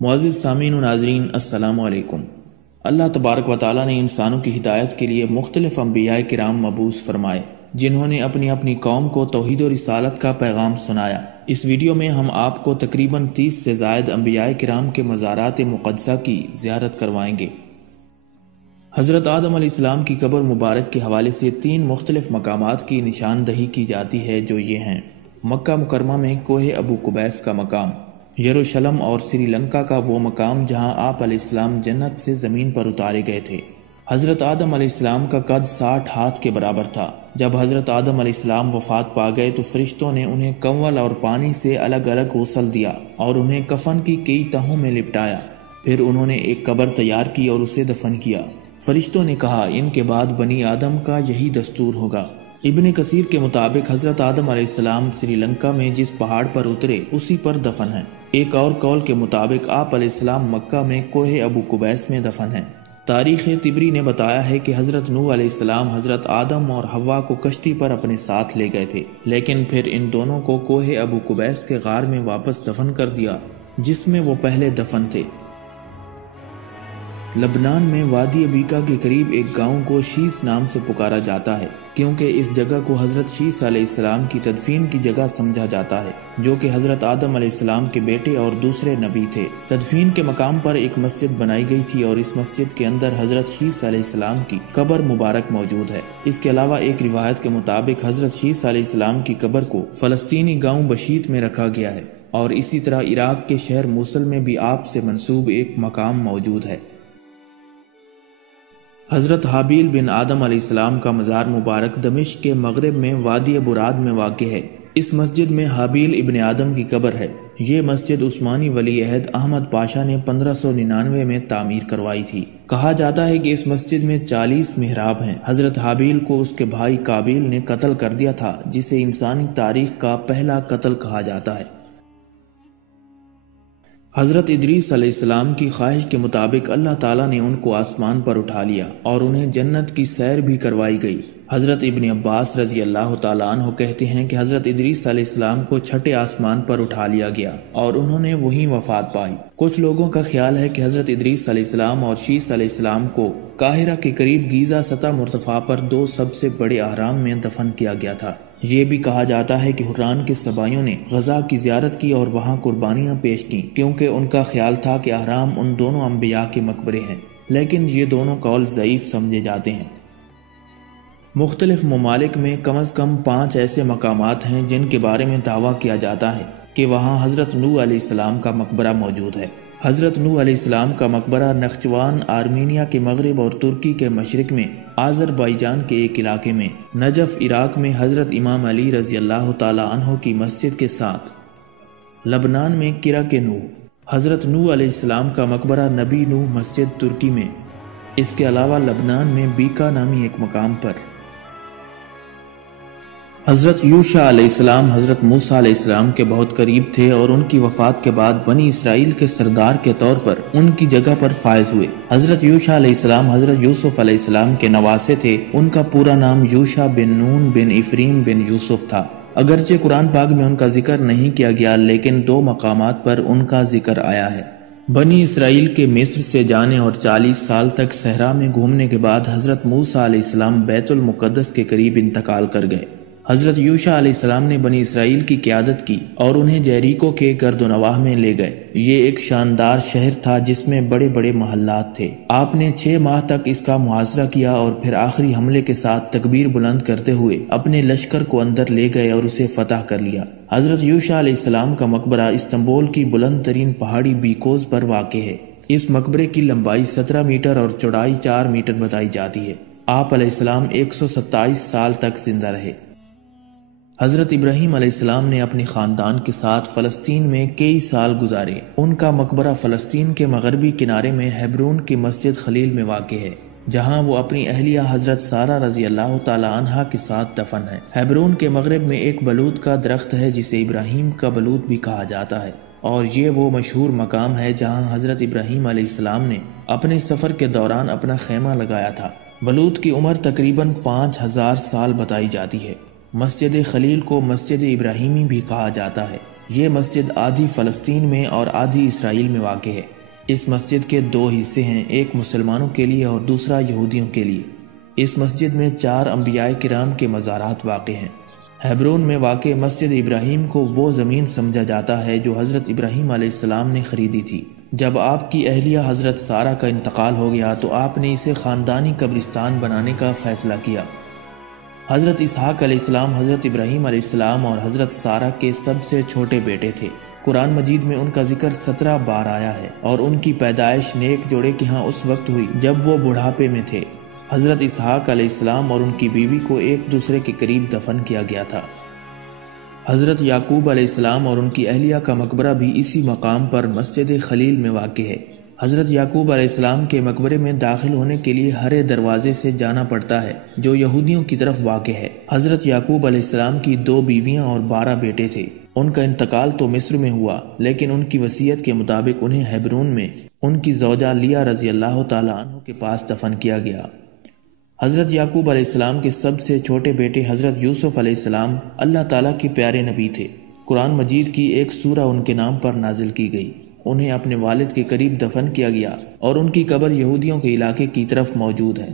معزز سامعین و ناظرین، السلام علیکم۔ اللہ تبارک و تعالیٰ نے انسانوں کی ہدایت کے لیے مختلف انبیاء کرام مبعوث فرمائے، جنہوں نے اپنی اپنی قوم کو توحید و رسالت کا پیغام سنایا۔ اس ویڈیو میں ہم آپ کو تقریباً 30 سے زائد انبیاء کرام کے مزارات مقدسہ کی زیارت کروائیں گے۔ حضرت آدم علیہ السلام کی قبر مبارک کے حوالے سے 3 مختلف مقامات کی نشاندہی کی جاتی ہے، جو یہ ہیں: مکہ مکرمہ میں کوہ ابو قبیس کا مقام، یروشلم اور سری لنکا کا وہ مقام جہاں آپ علیہ السلام جنت سے زمین پر اتارے گئے تھے۔ حضرت آدم علیہ السلام کا قد 60 ہاتھ کے برابر تھا۔ جب حضرت آدم علیہ السلام وفات پا گئے تو فرشتوں نے انہیں کنول اور پانی سے الگ الگ غسل دیا اور انہیں کفن کی کئی تہوں میں لپٹایا۔ پھر انہوں نے ایک قبر تیار کی اور اسے دفن کیا۔ فرشتوں نے کہا، ان کے بعد بنی آدم کا یہی دستور ہوگا۔ ابن کثیر کے مطابق حضرت آدم علیہ السلام سری لنکا میں جس پہاڑ پر اترے اسی پر دفن ہیں۔ ایک اور قول کے مطابق آپ علیہ السلام مکہ میں کوہ ابو قبیس میں دفن ہیں۔ تاریخ طبری نے بتایا ہے کہ حضرت نوح علیہ السلام حضرت آدم اور حوا کو کشتی پر اپنے ساتھ لے گئے تھے، لیکن پھر ان دونوں کو کوہ ابو قبیس کے غار میں واپس دفن کر دیا جس میں وہ پہلے دفن تھے۔ لبنان میں وادی عبیقہ کے قریب ایک گاؤں کو شیس نام سے پکارا جاتا ہے، کیونکہ اس جگہ کو حضرت شیس علیہ السلام کی تدفین کی جگہ سمجھا جاتا ہے، جو کہ حضرت آدم علیہ السلام کے بیٹے اور دوسرے نبی تھے۔ تدفین کے مقام پر ایک مسجد بنائی گئی تھی اور اس مسجد کے اندر حضرت شیس علیہ السلام کی قبر مبارک موجود ہے۔ اس کے علاوہ ایک روایت کے مطابق حضرت شیس علیہ السلام کی قبر کو فلسطینی گاؤں بشیت میں رکھا گیا ہے، اور اسی طرح عراق کے شہر موصل میں بھی آپ سے منسوب ایک مقام موجود ہے۔ حضرت حابیل بن آدم علیہ السلام کا مزار مبارک دمشق کے مغرب میں وادی براد میں واقع ہے۔ اس مسجد میں حابیل ابن آدم کی قبر ہے۔ یہ مسجد عثمانی ولی عہد احمد پاشا نے 1599 میں تعمیر کروائی تھی۔ کہا جاتا ہے کہ اس مسجد میں 40 محراب ہیں۔ حضرت حابیل کو اس کے بھائی قابیل نے قتل کر دیا تھا، جسے انسانی تاریخ کا پہلا قتل کہا جاتا ہے۔ حضرت ادریس علیہ السلام کی خواہش کے مطابق اللہ تعالیٰ نے ان کو آسمان پر اٹھا لیا اور انہیں جنت کی سیر بھی کروائی گئی۔ حضرت ابن عباس رضی اللہ تعالیٰ عنہ کہتے ہیں کہ حضرت ادریس علیہ السلام کو 6 آسمان پر اٹھا لیا گیا اور انہوں نے وہیں وفات پائی۔ کچھ لوگوں کا خیال ہے کہ حضرت ادریس علیہ السلام اور شیس علیہ السلام کو قاہرہ کے قریب گیزا سطح مرتفع پر 2 سب سے بڑے اہرام میں دفن کیا گیا تھا۔ یہ بھی کہا جاتا ہے کہ حران کے سبائیوں نے غزہ کی زیارت کی اور وہاں قربانیاں پیش کیں، کیونکہ ان کا خیال تھا کہ اہرام ان دونوں انبیاء کے مقبرے ہیں، لیکن یہ دونوں قول ضعیف سمجھے جاتے ہیں۔ مختلف ممالک میں کم از کم 5 ایسے مقامات ہیں جن کے بارے میں دعویٰ کیا جاتا ہے کہ وہاں حضرت نوح علیہ السلام کا مقبرہ موجود ہے۔ حضرت نوح علیہ السلام کا مقبرہ نخچوان آرمینیا کے مغرب اور ترکی کے مشرق میں، آذربائیجان کے ایک علاقے میں، نجف عراق میں حضرت امام علی رضی اللہ تعالی عنہ کی مسجد کے ساتھ، لبنان میں کرک نوح، حضرت نوح علیہ السلام کا مقبرہ نبی نوح مسجد ترکی میں، اس کے علاوہ لبنان میں بیکا نامی ایک مقام پر حضرت یوشع علیہ السلام حضرت موسیٰ علیہ السلام کے بہت قریب تھے اور ان کی وفات کے بعد بنی اسرائیل کے سردار کے طور پر ان کی جگہ پر فائز ہوئے۔ حضرت یوشع علیہ السلام حضرت یوسف علیہ السلام کے نواسے تھے۔ ان کا پورا نام یوشع بن نون بن افریم بن یوسف تھا۔ اگرچہ قرآن پاک میں ان کا ذکر نہیں کیا گیا، لیکن 2 مقامات پر ان کا ذکر آیا ہے۔ بنی اسرائیل کے مصر سے جانے اور 40 سال تک صحرا میں گھومنے کے بعد حضرت موسیٰ علیہ السلام بیت المقدس کے قریب انتقال کر گئے۔ حضرت یوشع علیہ السلام نے بنی اسرائیل کی قیادت کی اور انہیں جیریکو کے گرد و نواح میں لے گئے۔ یہ ایک شاندار شہر تھا جس میں بڑے بڑے محلات تھے۔ آپ نے 6 ماہ تک اس کا محاصرہ کیا اور پھر آخری حملے کے ساتھ تکبیر بلند کرتے ہوئے اپنے لشکر کو اندر لے گئے اور اسے فتح کر لیا۔ حضرت یوشع علیہ السلام کا مقبرہ استنبول کی بلند ترین پہاڑی بیکوز پر واقع ہے۔ اس مقبرے کی لمبائی 17 میٹر اور چوڑائی 4 میٹر بتائی جاتی ہے۔ آپ علیہ السلام 127 سال تک زندہ رہے۔ حضرت ابراہیم علیہ السلام نے اپنے خاندان کے ساتھ فلسطین میں کئی سال گزارے۔ ان کا مقبرہ فلسطین کے مغربی کنارے میں ہیبرون کی مسجد خلیل میں واقع ہے، جہاں وہ اپنی اہلیہ حضرت سارہ رضی اللہ تعالی عنہا کے ساتھ دفن ہے۔ ہیبرون کے مغرب میں ایک بلوط کا درخت ہے جسے ابراہیم کا بلوط بھی کہا جاتا ہے، اور یہ وہ مشہور مقام ہے جہاں حضرت ابراہیم علیہ السلام نے اپنے سفر کے دوران اپنا خیمہ لگایا تھا۔ بلوط کی عمر تقریباً 5000 سال بتائی جاتی ہے۔ مسجد خلیل کو مسجد ابراہیمی بھی کہا جاتا ہے۔ یہ مسجد آدھی فلسطین میں اور آدھی اسرائیل میں واقع ہے۔ اس مسجد کے دو حصے ہیں، ایک مسلمانوں کے لیے اور دوسرا یہودیوں کے لیے۔ اس مسجد میں 4 انبیاء کرام کے مزارات واقع ہیں۔ ہیبرون میں واقع مسجد ابراہیم کو وہ زمین سمجھا جاتا ہے جو حضرت ابراہیم علیہ السلام نے خریدی تھی۔ جب آپ کی اہلیہ حضرت سارہ کا انتقال ہو گیا تو آپ نے اسے خاندانی قبرستان بنانے کا فیصلہ کیا۔ حضرت اسحاق علیہ السلام حضرت ابراہیم علیہ السلام اور حضرت سارہ کے سب سے چھوٹے بیٹے تھے۔ قرآن مجید میں ان کا ذکر 17 بار آیا ہے اور ان کی پیدائش نیک جوڑے کے ہاں اس وقت ہوئی جب وہ بڑھاپے میں تھے۔ حضرت اسحاق علیہ السلام اور ان کی بیوی کو ایک دوسرے کے قریب دفن کیا گیا تھا۔ حضرت یعقوب علیہ السلام اور ان کی اہلیہ کا مقبرہ بھی اسی مقام پر مسجد خلیل میں واقع ہے۔ حضرت یعقوب علیہ السلام کے مقبرے میں داخل ہونے کے لیے ہرے دروازے سے جانا پڑتا ہے جو یہودیوں کی طرف واقع ہے۔ حضرت یعقوب علیہ السلام کی 2 بیویاں اور 12 بیٹے تھے۔ ان کا انتقال تو مصر میں ہوا، لیکن ان کی وصیت کے مطابق انہیں ہیبرون میں ان کی زوجہ لیہ رضی اللہ تعالیٰ عنہ کے پاس دفن کیا گیا۔ حضرت یعقوب علیہ السلام کے سب سے چھوٹے بیٹے حضرت یوسف علیہ السلام اللہ تعالیٰ کے پیارے نبی تھے۔ قرآن مجید کی ایک سورہ ان کے نام پر نازل کی گئی۔ انہیں اپنے والد کے قریب دفن کیا گیا اور ان کی قبر یہودیوں کے علاقے کی طرف موجود ہے۔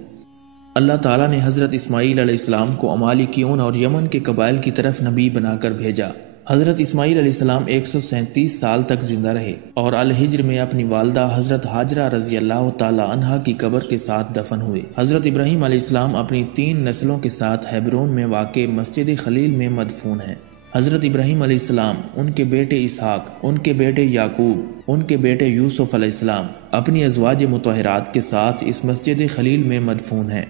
اللہ تعالیٰ نے حضرت اسماعیل علیہ السلام کو عمالیکیون اور یمن کے قبائل کی طرف نبی بنا کر بھیجا۔ حضرت اسماعیل علیہ السلام 137 سال تک زندہ رہے اور الحجر میں اپنی والدہ حضرت ہاجرہ رضی اللہ تعالی عنہا کی قبر کے ساتھ دفن ہوئے۔ حضرت ابراہیم علیہ السلام اپنی 3 نسلوں کے ساتھ ہیبرون میں واقع مسجد خلیل میں مدفون ہیں۔ حضرت ابراہیم علیہ السلام، ان کے بیٹے اسحاق، ان کے بیٹے یعقوب، ان کے بیٹے یوسف علیہ السلام اپنی ازواج مطہرات کے ساتھ اس مسجد خلیل میں مدفون ہیں۔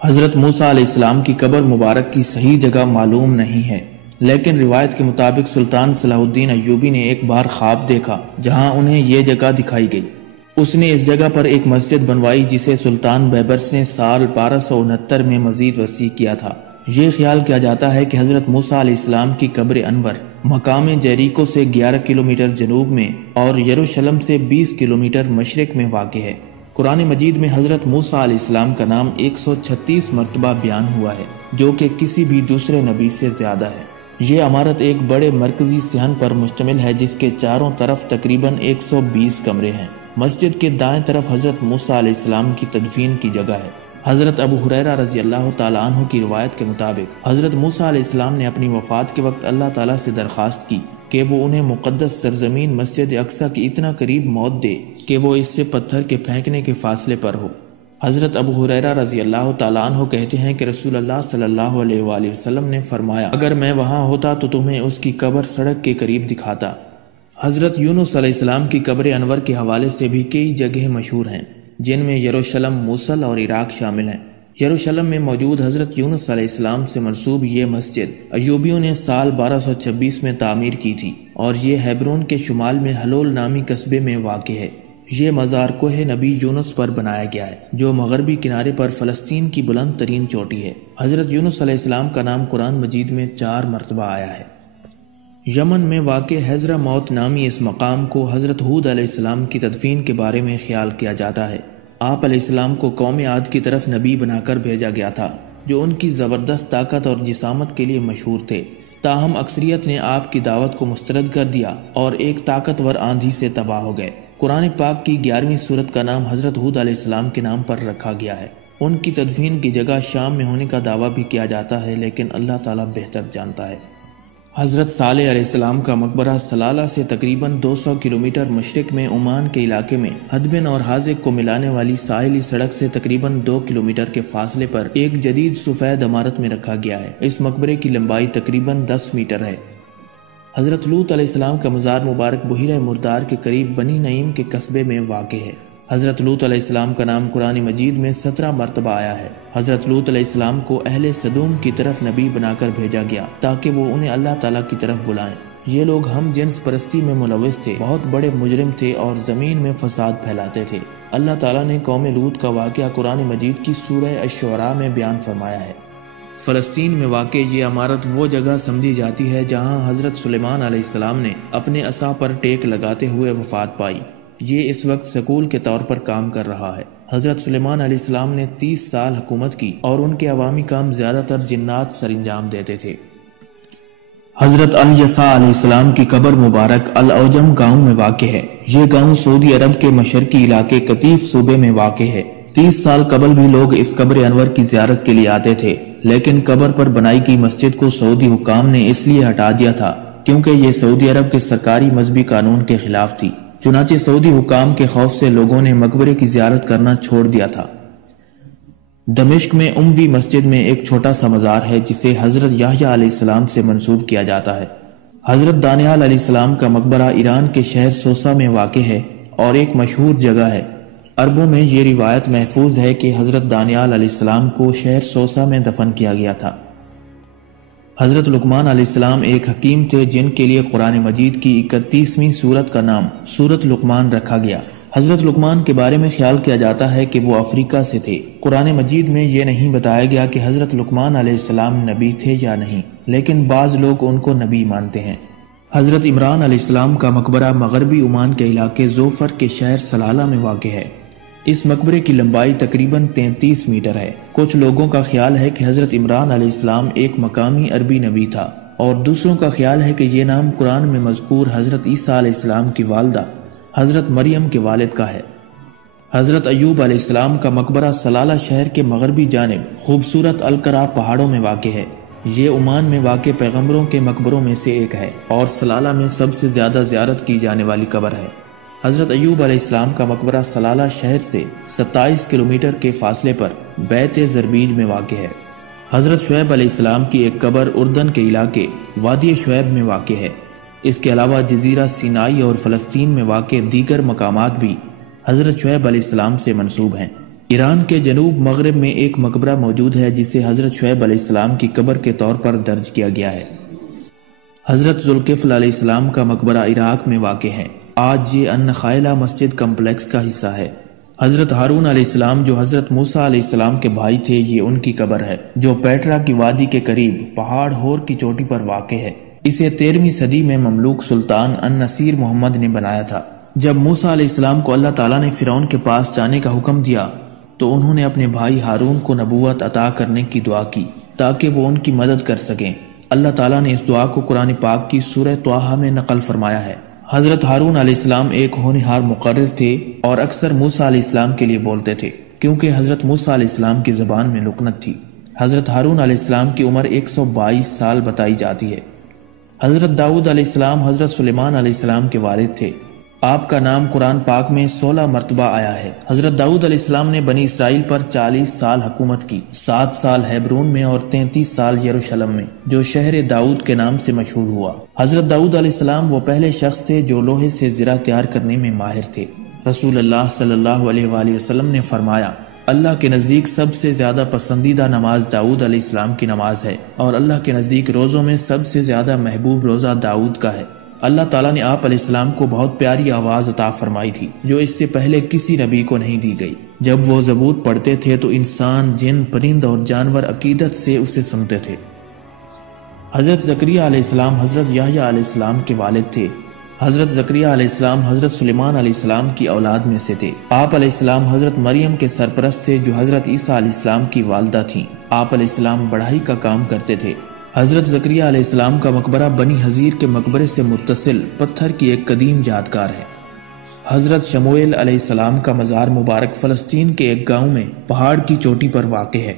حضرت موسیٰ علیہ السلام کی قبر مبارک کی صحیح جگہ معلوم نہیں ہے، لیکن روایت کے مطابق سلطان صلاح الدین ایوبی نے ایک بار خواب دیکھا جہاں انہیں یہ جگہ دکھائی گئی۔ اس نے اس جگہ پر ایک مسجد بنوائی جسے سلطان بیبرس نے سال 1269 میں مزید وسیع کیا تھا۔ یہ خیال کیا جاتا ہے کہ حضرت موسیٰ علیہ السلام کی قبر انور مقام جیریکو سے 11 کلومیٹر جنوب میں اور یروشلم سے 20 کلومیٹر مشرق میں واقع ہے۔ قرآن مجید میں حضرت موسیٰ علیہ السلام کا نام 136 مرتبہ بیان ہوا ہے، جو کہ کسی بھی دوسرے نبی سے زیادہ ہے۔ یہ عمارت ایک بڑے مرکزی صحن پر مشتمل ہے جس کے چاروں طرف تقریباً 120 کمرے ہیں۔ مسجد کے دائیں طرف حضرت موسیٰ علیہ السلام کی تدفین کی جگہ ہے۔ حضرت ابو ہریرہ رضی اللہ تعالیٰ عنہ کی روایت کے مطابق حضرت موسیٰ علیہ السلام نے اپنی وفات کے وقت اللہ تعالیٰ سے درخواست کی کہ وہ انہیں مقدس سرزمین مسجد اقصی کی اتنا قریب موت دے کہ وہ اس سے پتھر کے پھینکنے کے فاصلے پر ہو۔ حضرت ابو ہریرہ رضی اللہ تعالیٰ عنہ کہتے ہیں کہ رسول اللہ صلی اللہ علیہ وآلہ وسلم نے فرمایا، اگر میں وہاں ہوتا تو تمہیں اس کی قبر سڑک کے قریب دکھاتا۔ حضرت یونس علیہ السلام کی قبر انور کے حوالے سے بھی کئی جگہیں مشہور ہیں، جن میں یروشلم، موصل اور عراق شامل ہیں۔ یروشلم میں موجود حضرت یونس علیہ السلام سے منسوب یہ مسجد ایوبیوں نے سال 1226 میں تعمیر کی تھی اور یہ ہیبرون کے شمال میں حلول نامی قصبے میں واقع ہے۔ یہ مزار کوہ نبی یونس پر بنایا گیا ہے جو مغربی کنارے پر فلسطین کی بلند ترین چوٹی ہے۔ حضرت یونس علیہ السلام کا نام قرآن مجید میں 4 مرتبہ آیا ہے۔ یمن میں واقع حضرہ موت نامی اس مقام کو حضرت ہود علیہ السلام کی تدفین کے بارے میں خیال کیا جاتا ہے۔ آپ علیہ السلام کو قوم عاد کی طرف نبی بنا کر بھیجا گیا تھا جو ان کی زبردست طاقت اور جسامت کے لیے مشہور تھے، تاہم اکثریت نے آپ کی دعوت کو مسترد کر دیا اور ایک طاقتور آندھی سے تباہ ہو گئے۔ قرآن پاک کی 11ویں سورت کا نام حضرت ہود علیہ السلام کے نام پر رکھا گیا ہے۔ ان کی تدفین کی جگہ شام میں ہونے کا دعویٰ بھی کیا جاتا ہے، لیکن اللہ تعالیٰ بہتر جانتا ہے۔ حضرت صالح علیہ السلام کا مقبرہ سلالہ سے تقریباً 200 کلومیٹر مشرق میں عمان کے علاقے میں ہدبن اور حاذق کو ملانے والی ساحلی سڑک سے تقریباً 2 کلومیٹر کے فاصلے پر ایک جدید سفید عمارت میں رکھا گیا ہے۔ اس مقبرے کی لمبائی تقریباً 10 میٹر ہے۔ حضرت لوط علیہ السلام کا مزار مبارک بحیرہ مردار کے قریب بنی نعیم کے قصبے میں واقع ہے۔ حضرت لوط علیہ السلام کا نام قرآن مجید میں 17 مرتبہ آیا ہے۔ حضرت لوط علیہ السلام کو اہل سدوم کی طرف نبی بنا کر بھیجا گیا تاکہ وہ انہیں اللہ تعالیٰ کی طرف بلائیں۔ یہ لوگ ہم جنس پرستی میں ملوث تھے، بہت بڑے مجرم تھے اور زمین میں فساد پھیلاتے تھے۔ اللہ تعالیٰ نے قوم لوط کا واقعہ قرآن مجید کی سورہ الشعراء میں بیان فرمایا ہے۔ فلسطین میں واقع یہ عمارت وہ جگہ سمجھی جاتی ہے جہاں حضرت سلیمان علیہ السلام نے اپنے عصا پر ٹیک لگاتے ہوئے وفات پائی۔ یہ اس وقت سکول کے طور پر کام کر رہا ہے۔ حضرت سلیمان علیہ السلام نے 30 سال حکومت کی اور ان کے عوامی کام زیادہ تر جنات سر انجام دیتے تھے۔ حضرت الیسع علیہ السلام کی قبر مبارک العجم گاؤں میں واقع ہے۔ یہ گاؤں سعودی عرب کے مشرقی علاقے قطیف صوبے میں واقع ہے۔ 30 سال قبل بھی لوگ اس قبر انور کی زیارت کے لیے آتے تھے، لیکن قبر پر بنائی گئی مسجد کو سعودی حکام نے اس لیے ہٹا دیا تھا کیونکہ یہ سعودی عرب کے سرکاری مذہبی قانون کے خلاف تھی۔ چنانچہ سعودی حکام کے خوف سے لوگوں نے مقبرے کی زیارت کرنا چھوڑ دیا تھا۔ دمشق میں اموی مسجد میں ایک چھوٹا سا مزار ہے جسے حضرت یحییٰ علیہ السلام سے منسوب کیا جاتا ہے۔ حضرت دانیال علیہ السلام کا مقبرہ ایران کے شہر سوسا میں واقع ہے اور ایک مشہور جگہ ہے۔ عربوں میں یہ روایت محفوظ ہے کہ حضرت دانیال علیہ السلام کو شہر سوسا میں دفن کیا گیا تھا۔ حضرت لقمان علیہ السلام ایک حکیم تھے جن کے لیے قرآن مجید کی 31ویں سورت کا نام سورت لقمان رکھا گیا۔ حضرت لقمان کے بارے میں خیال کیا جاتا ہے کہ وہ افریقہ سے تھے۔ قرآن مجید میں یہ نہیں بتایا گیا کہ حضرت لقمان علیہ السلام نبی تھے یا نہیں، لیکن بعض لوگ ان کو نبی مانتے ہیں۔ حضرت عمران علیہ السلام کا مقبرہ مغربی عمان کے علاقے زوفر کے شہر سلالہ میں واقع ہے۔ اس مقبرے کی لمبائی تقریباً 33 میٹر ہے۔ کچھ لوگوں کا خیال ہے کہ حضرت عمران علیہ السلام ایک مقامی عربی نبی تھا، اور دوسروں کا خیال ہے کہ یہ نام قرآن میں مذکور حضرت عیسیٰ علیہ السلام کی والدہ حضرت مریم کے والد کا ہے۔ حضرت ایوب علیہ السلام کا مقبرہ سلالہ شہر کے مغربی جانب خوبصورت القرا پہاڑوں میں واقع ہے۔ یہ عمان میں واقع پیغمبروں کے مقبروں میں سے ایک ہے اور سلالہ میں سب سے زیادہ زیارت کی جانے والی قبر ہے۔ حضرت ایوب علیہ السلام کا مقبرہ سلالہ شہر سے 27 کلومیٹر کے فاصلے پر بیت زربیج میں واقع ہے۔ حضرت شعیب علیہ السلام کی ایک قبر اردن کے علاقے وادی شعیب میں واقع ہے۔ اس کے علاوہ جزیرہ سینائی اور فلسطین میں واقع دیگر مقامات بھی حضرت شعیب علیہ السلام سے منسوب ہیں۔ ایران کے جنوب مغرب میں ایک مقبرہ موجود ہے جسے حضرت شعیب علیہ السلام کی قبر کے طور پر درج کیا گیا ہے۔ حضرت ذوالکفل علیہ السلام کا مقبرہ عراق میں واقع ہے۔ آج یہ النخائلہ مسجد کمپلیکس کا حصہ ہے۔ حضرت ہارون علیہ السلام جو حضرت موسیٰ علیہ السلام کے بھائی تھے، یہ ان کی قبر ہے جو پیٹرا کی وادی کے قریب پہاڑ ہور کی چوٹی پر واقع ہے۔ اسے 13ویں صدی میں مملوک سلطان النصیر محمد نے بنایا تھا۔ جب موسیٰ علیہ السلام کو اللہ تعالیٰ نے فرعون کے پاس جانے کا حکم دیا تو انہوں نے اپنے بھائی ہارون کو نبوت عطا کرنے کی دعا کی تاکہ وہ ان کی مدد کر سکیں۔ اللہ تعالیٰ نے اس دعا کو قرآن پاک کی سورہ طٰہٰ میں نقل فرمایا ہے۔ حضرت ہارون علیہ السلام ایک ہونہار مقرر تھے اور اکثر موسیٰ علیہ السلام کے لیے بولتے تھے کیونکہ حضرت موسیٰ علیہ السلام کی زبان میں لکنت تھی۔ حضرت ہارون علیہ السلام کی عمر 122 سال بتائی جاتی ہے۔ حضرت داؤد علیہ السلام حضرت سلیمان علیہ السلام کے والد تھے۔ آپ کا نام قرآن پاک میں 16 مرتبہ آیا ہے۔ حضرت داؤد علیہ السلام نے بنی اسرائیل پر 40 سال حکومت کی، 7 سال ہیبرون میں اور 33 سال یروشلم میں، جو شہر داؤد کے نام سے مشہور ہوا۔ حضرت داؤد علیہ السلام وہ پہلے شخص تھے جو لوہے سے زرہ تیار کرنے میں ماہر تھے۔ رسول اللہ صلی اللہ علیہ وآلہ وسلم نے فرمایا، اللہ کے نزدیک سب سے زیادہ پسندیدہ نماز داؤد علیہ السلام کی نماز ہے، اور اللہ کے نزدیک روزوں میں سب سے زیادہ محبوب روزہ داؤد کا ہے۔ اللہ تعالیٰ نے آپ علیہ السلام کو بہت پیاری آواز عطا فرمائی تھی جو اس سے پہلے کسی نبی کو نہیں دی گئی۔ جب وہ زبور پڑھتے تھے تو انسان، جن، پرند اور جانور عقیدت سے اسے سنتے تھے۔ حضرت زکریا علیہ السلام حضرت یحییٰ علیہ السلام کے والد تھے۔ حضرت زکریا علیہ السلام حضرت سلیمان علیہ السلام کی اولاد میں سے تھے۔ آپ علیہ السلام حضرت مریم کے سرپرست تھے جو حضرت عیسیٰ علیہ السلام کی والدہ تھیں۔ آپ علیہ السلام بڑھائی کا کام کرتے تھے۔ حضرت زکریا علیہ السلام کا مقبرہ بنی حضیر کے مقبرے سے متصل پتھر کی ایک قدیم یادگار ہے۔ حضرت شموئیل علیہ السلام کا مزار مبارک فلسطین کے ایک گاؤں میں پہاڑ کی چوٹی پر واقع ہے۔